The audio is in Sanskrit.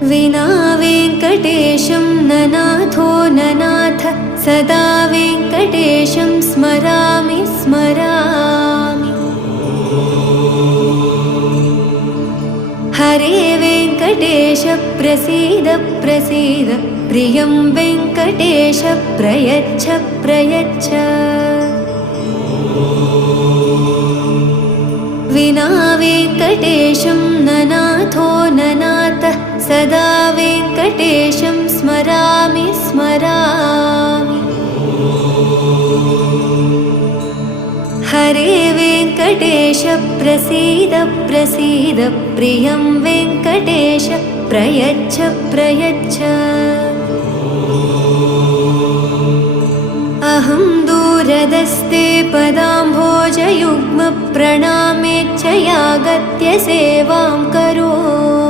विना वेङ्कटेशं ननाथो ननाथ सदा वेङ्कटेशं स्मरामि स्मरामि। हरे वेङ्कटेश प्रसीद प्रसीद प्रियं वेङ्कटेश प्रयच्छ प्रयच्छ। विना वेङ्कटेशं ननाथो ननाथ सदा वेङ्कटेशं स्मरामि स्मरामि। हरे वेङ्कटेश प्रसीद प्रसीद प्रियं वेङ्कटेश प्रयच्छ प्रयच्छ। अहं दूरदस्ते पदाम्भोजयुग्म प्रणामेच्छयागत्य सेवां करोमि।